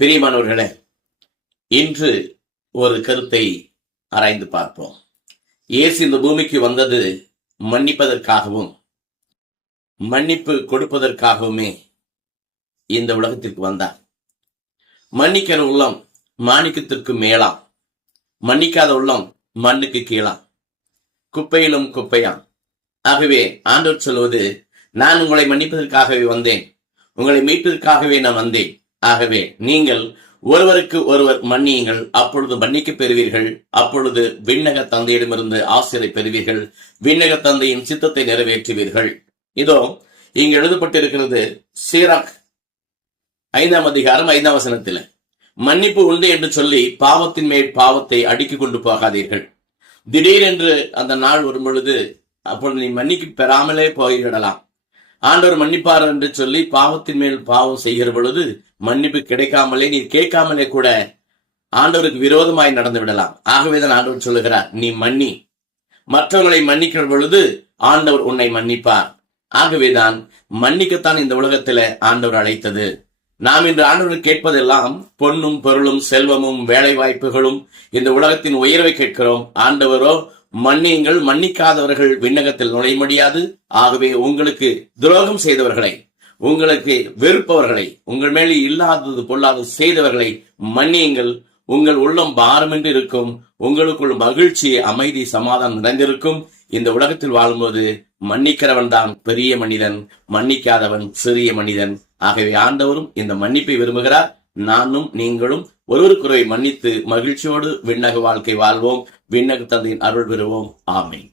பிரியமானவர்களே, இன்று ஒரு கருத்தை ஆராய்ந்து பார்ப்போம். இயேசு இந்த பூமிக்கு வந்தது மன்னிப்பதற்காகவும் மன்னிப்பு கொடுப்பதற்காகவுமே இந்த உலகத்திற்கு வந்தார். மன்னிக்கிற உள்ளம் மாணிக்கத்திற்கு மேலாம், மன்னிக்காத உள்ளம் மண்ணுக்கு கீழாம், குப்பையிலும் குப்பையாம். ஆகவே ஆண்டவர் சொல்வது, நான் உங்களை மன்னிப்பதற்காகவே வந்தேன், உங்களை மீட்பதற்காகவே நான் வந்தேன். ஆகவே நீங்கள் ஒருவருக்கு ஒருவர் மன்னியுங்கள், அப்பொழுது மன்னிக்க பெறுவீர்கள். அப்பொழுது விண்ணக தந்தையிடமிருந்து ஆசிரை பெறுவீர்கள், விண்ணக தந்தையின் சித்தத்தை நிறைவேற்றுவீர்கள். இதோ இங்கு எழுதப்பட்டிருக்கிறது சீராக் 5ஆம் அதிகாரம் 5ஆம் வசனத்தில், மன்னிப்பு உண்டு என்று சொல்லி பாவத்தின் மேல் பாவத்தை அடுக்கிக் கொண்டு போகாதீர்கள். திடீரென்று அந்த நாள் வரும் பொழுது அப்பொழுது நீ மன்னிப்பு பெறாமலே போய்விடலாம். ஆண்டவர் மன்னிப்பார் என்று சொல்லி பாவத்தின் மேல் பாவம் செய்கிற பொழுது மன்னிப்பு கிடைக்காமலே, நீ கேட்காமலே கூட ஆண்டவருக்கு விரோதமாய் நடந்து விடலாம். ஆகவேதான் ஆண்டவர் சொல்லுகிறார், நீ மன்னி. மற்றவர்களை மன்னிக்கிற பொழுது ஆண்டவர் உன்னை மன்னிப்பார். ஆகவேதான் மன்னிக்கத்தான் இந்த உலகத்தில ஆண்டவர் அழைத்தது. நாம் இன்று ஆண்டவர் கேட்பதெல்லாம் பொன்னும் பொருளும் செல்வமும் வேலை வாய்ப்புகளும் இந்த உலகத்தின் உயர்வை கேட்கிறோம். ஆண்டவரோ மன்னியுங்கள், மன்னிக்காதவர்கள் விண்ணகத்தில் நுழைய முடியாது. ஆகவே உங்களுக்கு துரோகம் செய்தவர்களை, உங்களுக்கு வெறுப்பவர்களை, உங்கள் மேலே இல்லாதது பொல்லாதது செய்தவர்களை மன்னியுங்கள். உங்கள் உள்ளம் பாரமின்றி இருக்கும், உங்களுக்குள் மகிழ்ச்சி, அமைதி, சமாதானம் நிறைந்திருக்கும். இந்த உலகத்தில் வாழும்போது மன்னிக்கிறவன் தான் பெரிய மனிதன், மன்னிக்காதவன் சிறிய மனிதன். ஆகவே ஆண்டவரும் இந்த மன்னிப்பை விரும்புகிறார். நானும் நீங்களும் ஒருவருக்குறை மன்னித்து மகிழ்ச்சியோடு விண்ணக வாழ்க்கை வாழ்வோம், விண்ணக தந்தையின் அருள் பெறுவோம். ஆமென்.